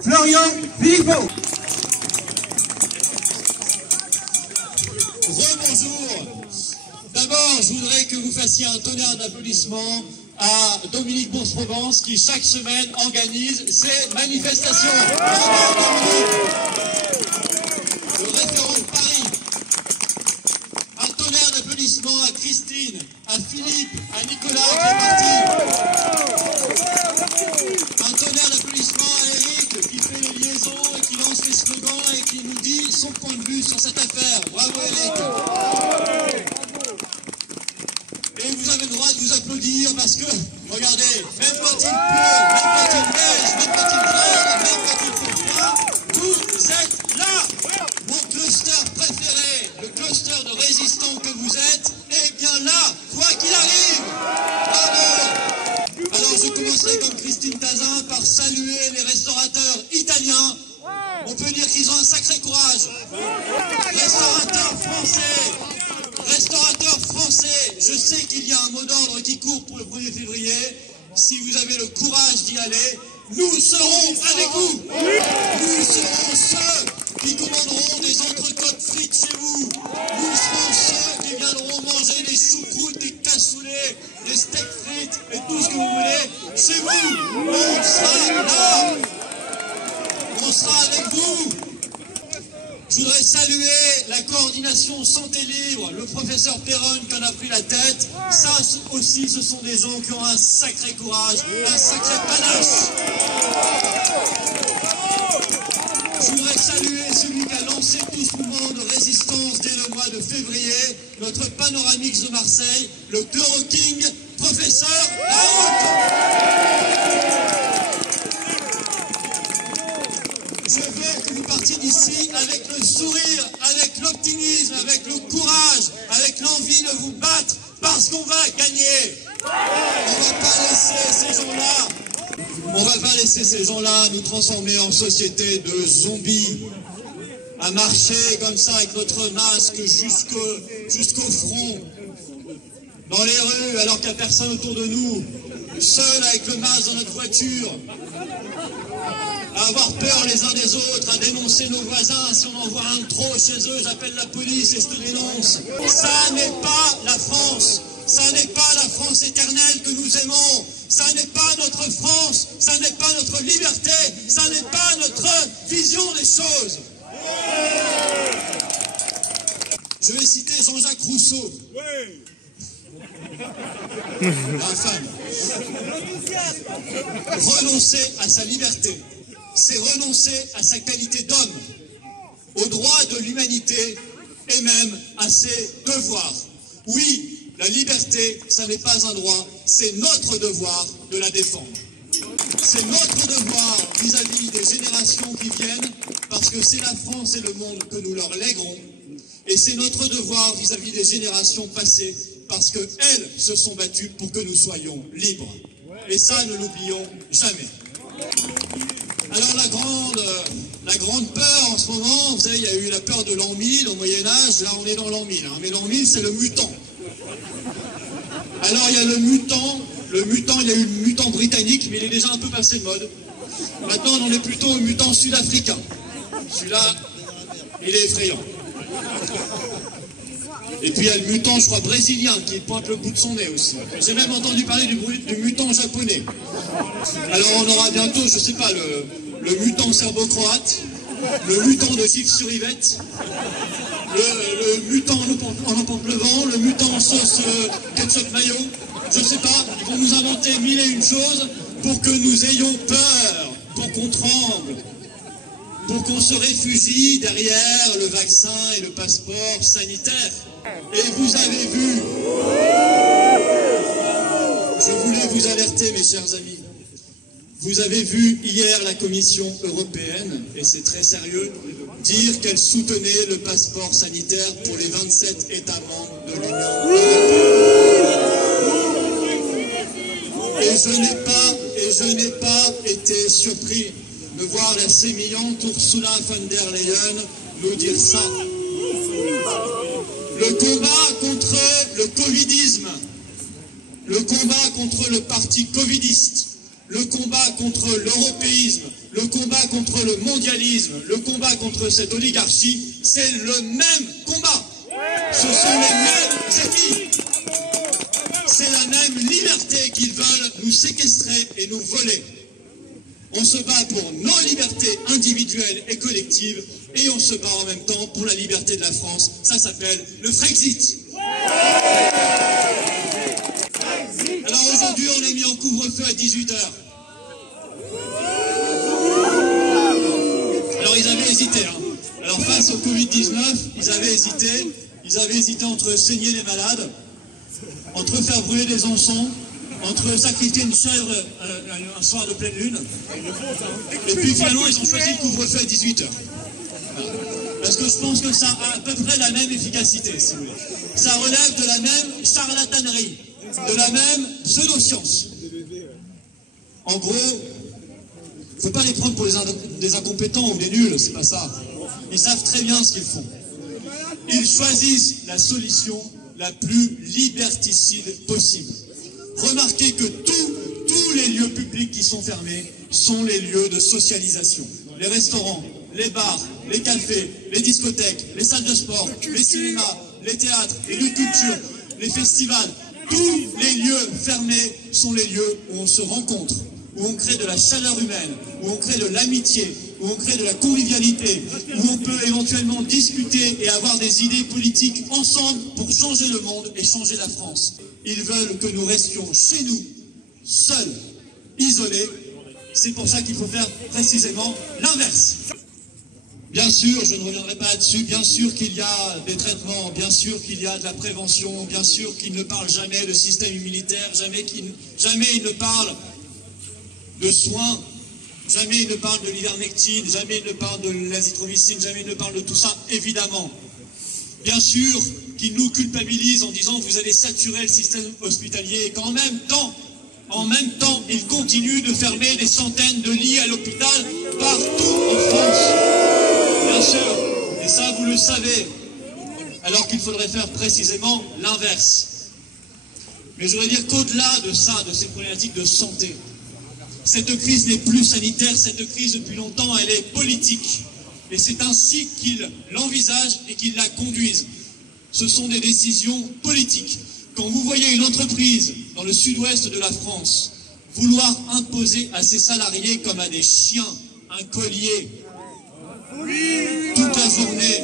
Florian Philippot. Rebonjour. D'abord, je voudrais que vous fassiez un tonnerre d'applaudissements à Dominique Bourse-Provence qui chaque semaine organise ces manifestations. Le référent de Paris. Un tonnerre d'applaudissements à Christine, à Philippe, à Nicolas qui est parti. Un tonnerre d'applaudissements à Eric qui fait les liaisons et qui lance les slogans et qui nous dit son point de vue sur cette affaire. Bravo Eric. Et vous avez le droit de vous applaudir parce que, regardez, même quand il pleut, même quand il neige, même quand il traîne, même quand il fait froid, vous êtes là. Mon cluster préféré, le cluster de résistants que vous êtes, est bien là, quoi qu'il arrive. Bravo. Alors je commencerai comme Christine Tazin par saluer les restaurateurs italiens. On peut dire qu'ils ont un sacré courage. Restaurateurs français, je sais qu'il y a un mot d'ordre qui court pour le 1er février. Si vous avez le courage d'y aller, nous serons avec vous. Nous serons ceux qui commanderont des entrecôtes frites chez vous. Nous serons ceux qui viendront manger des choucroutes, des cassoulets, des steaks frites et tout ce que vous voulez chez vous. On sera là. On sera avec vous. Je voudrais saluer la coordination Santé Libre, le professeur Perron qui en a pris la tête. Ça aussi, ce sont des gens qui ont un sacré courage, un sacré panache. Je voudrais saluer celui qui a lancé tout ce mouvement de résistance dès le mois de février, notre Panoramix de Marseille, le Chloro-King, professeur Lahaute. Je veux que vous partiez d'ici avec le sourire, avec l'optimisme, avec le courage, avec l'envie de vous battre, parce qu'on va gagner. On va pas laisser ces gens-là nous transformer en société de zombies, à marcher comme ça avec notre masque jusqu'au front, dans les rues, alors qu'il n'y a personne autour de nous, seuls avec le masque dans notre voiture, à avoir peur les uns des autres, à dénoncer nos voisins. Si on en voit un de trop chez eux, j'appelle la police et je te dénonce. Ça n'est pas la France. Ça n'est pas la France éternelle que nous aimons. Ça n'est pas notre France. Ça n'est pas notre liberté. Ça n'est pas notre vision des choses. Je vais citer Jean-Jacques Rousseau. Infâme. Renoncer à sa liberté, c'est renoncer à sa qualité d'homme, aux droits de l'humanité et même à ses devoirs. Oui, la liberté, ça n'est pas un droit, c'est notre devoir de la défendre. C'est notre devoir vis-à-vis des générations qui viennent, parce que c'est la France et le monde que nous leur lèguerons. Et c'est notre devoir vis-à-vis des générations passées, parce qu'elles se sont battues pour que nous soyons libres. Et ça, ne l'oublions jamais. Alors la grande peur en ce moment, vous savez, il y a eu la peur de l'an 1000 au Moyen-Âge, là on est dans l'an 1000, hein, mais l'an 1000 c'est le mutant. Alors il y a le mutant, il y a eu le mutant britannique, mais il est déjà un peu passé de mode. Maintenant on en est plutôt au mutant sud-africain. Celui-là, il est effrayant. Et puis il y a le mutant, je crois, brésilien, qui pointe le bout de son nez aussi. J'ai même entendu parler du mutant japonais. Alors on aura bientôt, je sais pas, le mutant serbo-croate, le mutant de Gif-sur-Yvette, le mutant en emporte-le-vent, le mutant en sauce ketchup mayo, je sais pas, ils vont nous inventer mille et une choses pour que nous ayons peur, pour qu'on tremble, pour qu'on se réfugie derrière le vaccin et le passeport sanitaire. Et vous avez vu, je voulais vous alerter mes chers amis, vous avez vu hier la Commission européenne, et c'est très sérieux, dire qu'elle soutenait le passeport sanitaire pour les 27 États membres de l'Union européenne. Et je n'ai pas été surpris de voir la sémillante Ursula von der Leyen nous dire ça. Le combat contre le covidisme, le combat contre le parti covidiste, le combat contre l'européisme, le combat contre le mondialisme, le combat contre cette oligarchie, c'est le même combat. Ce sont les mêmes ennemis. C'est la même liberté qu'ils veulent nous séquestrer et nous voler. On se bat pour nos libertés individuelles et collectives et on se bat en même temps pour la liberté de la France. Ça s'appelle le Frexit. Alors aujourd'hui, on est mis en couvre-feu à 18 h. Alors ils avaient hésité. Alors face au Covid-19, ils avaient hésité entre saigner les malades, entre faire brûler des encens, entre sacrifier une chèvre un soir de pleine lune. Et puis finalement, ils ont choisi le couvre-feu à 18 h. Parce que je pense que ça a à peu près la même efficacité, si vous voulez. Ça relève de la même charlatanerie, de la même pseudo-science. En gros, il ne faut pas les prendre pour des incompétents ou des nuls, c'est pas ça. Ils savent très bien ce qu'ils font. Ils choisissent la solution la plus liberticide possible. Remarquez que tous les lieux publics qui sont fermés sont les lieux de socialisation. Les restaurants, les bars, les cafés, les discothèques, les salles de sport, les cinémas, les théâtres, les lieux de culture, les festivals. Tous les lieux fermés sont les lieux où on se rencontre, où on crée de la chaleur humaine, où on crée de l'amitié, où on crée de la convivialité, où on peut éventuellement discuter et avoir des idées politiques ensemble pour changer le monde et changer la France. Ils veulent que nous restions chez nous, seuls, isolés. C'est pour ça qu'il faut faire précisément l'inverse. Bien sûr, je ne reviendrai pas là-dessus, bien sûr qu'il y a des traitements, bien sûr qu'il y a de la prévention, bien sûr qu'ils ne parlent jamais de système immunitaire, jamais ils ne parlent de soins, jamais ils ne parlent de l'ivermectine, jamais ils ne parlent de l'azithromycine, jamais ils ne parlent de tout ça, évidemment. Bien sûr qu'ils nous culpabilisent en disant que vous allez saturer le système hospitalier et qu'en même temps, ils continuent de fermer des centaines de lits à l'hôpital partout en France. Bien sûr, et ça vous le savez, alors qu'il faudrait faire précisément l'inverse. Mais je voudrais dire qu'au-delà de ça, de ces problématiques de santé, cette crise n'est plus sanitaire, cette crise depuis longtemps, elle est politique. Et c'est ainsi qu'ils l'envisagent et qu'ils la conduisent. Ce sont des décisions politiques. Quand vous voyez une entreprise dans le sud-ouest de la France vouloir imposer à ses salariés comme à des chiens un collier toute la journée,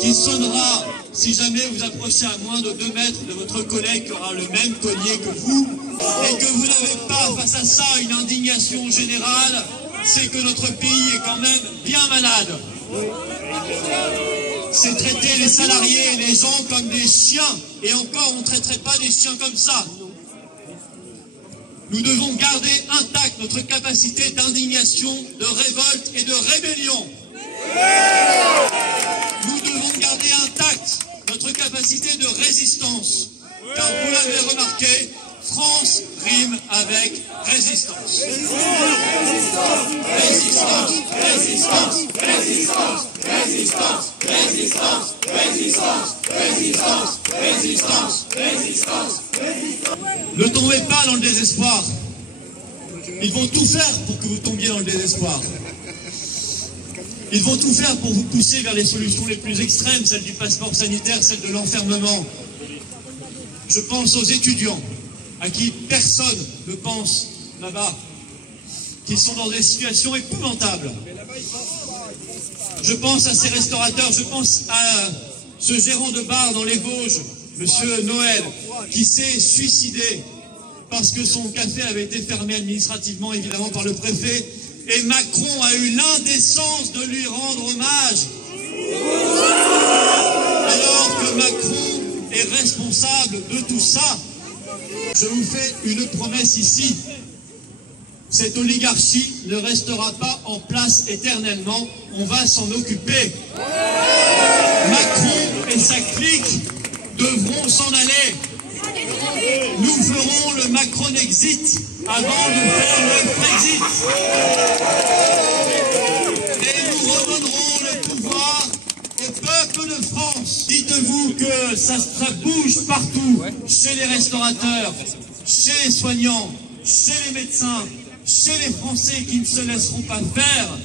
qui sonnera si jamais vous approchez à moins de 2 mètres de votre collègue qui aura le même collier que vous, et que vous n'avez pas face à ça une indignation générale, c'est que notre pays est quand même bien malade. C'est traiter les salariés et les gens comme des chiens, et encore on ne traiterait pas des chiens comme ça. Nous devons garder intacte notre capacité d'indignation, de révolte et de rébellion. Nous devons garder intacte notre capacité de résistance. Car vous l'avez remarqué, France rime avec résistance. Résistance, résistance, résistance, résistance, résistance, résistance, résistance, résistance, résistance, résistance. Ne tombez pas dans le désespoir. Ils vont tout faire pour que vous tombiez dans le désespoir. Ils vont tout faire pour vous pousser vers les solutions les plus extrêmes, celle du passeport sanitaire, celle de l'enfermement. Je pense aux étudiants, à qui personne ne pense là-bas, qui sont dans des situations épouvantables. Je pense à ces restaurateurs, je pense à ce gérant de bar dans les Vosges, Monsieur Noël, qui s'est suicidé parce que son café avait été fermé administrativement, évidemment, par le préfet, et Macron a eu l'indécence de lui rendre hommage. Alors que Macron est responsable de tout ça, je vous fais une promesse ici. Cette oligarchie ne restera pas en place éternellement, on va s'en occuper. Macron et sa clique devront s'en aller. Nous ferons le Macron-exit avant de faire le Frexit. Et nous redonnerons le pouvoir au peuple de France. Dites-vous que ça bouge partout, chez les restaurateurs, chez les soignants, chez les médecins, chez les Français qui ne se laisseront pas faire.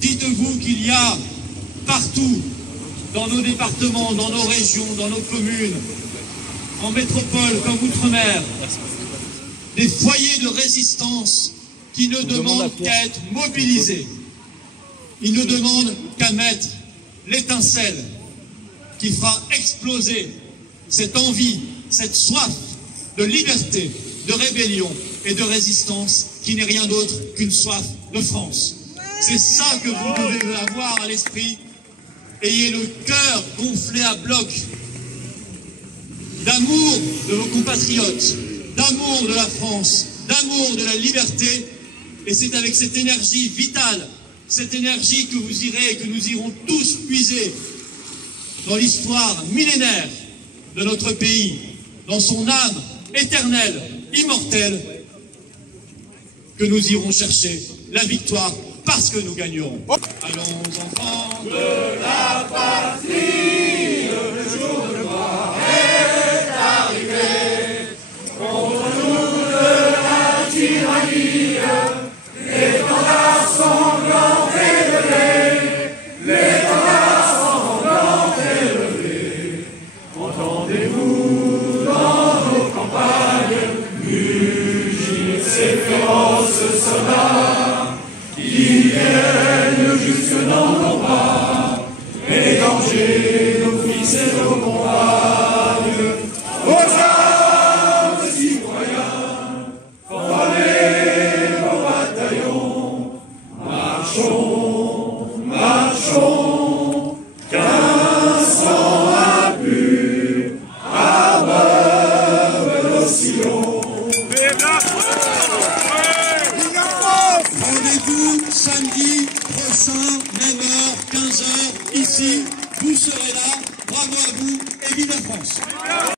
Dites-vous qu'il y a partout, dans nos départements, dans nos régions, dans nos communes, en métropole comme outre-mer, des foyers de résistance qui ne demandent qu'à être mobilisés. Ils ne demandent qu'à mettre l'étincelle qui fera exploser cette envie, cette soif de liberté, de rébellion et de résistance qui n'est rien d'autre qu'une soif de France. C'est ça que vous devez avoir à l'esprit. Ayez le cœur gonflé à bloc d'amour de vos compatriotes, d'amour de la France, d'amour de la liberté. Et c'est avec cette énergie vitale, cette énergie que vous irez, que nous irons tous puiser dans l'histoire millénaire de notre pays, dans son âme éternelle, immortelle, que nous irons chercher la victoire parce que nous gagnerons. Allons enfants de la patrie, le jour de gloire est arrivé. Contre nous de la tyrannie, l'étendard sanglant élevé, l'étendard sanglant élevé. Entendez-vous dans nos campagnes mugir ces féroces soldats qui viennent jusque dans nos bras, égorger nos fils et nos compagnes. Aux armes, citoyens, formez vos bataillons, marchons, marchons, qu'un sang impur abreuve nos sillons. Rendez-vous samedi prochain, même heure, 15h, ici, vous serez là. Bravo à vous et vive la France!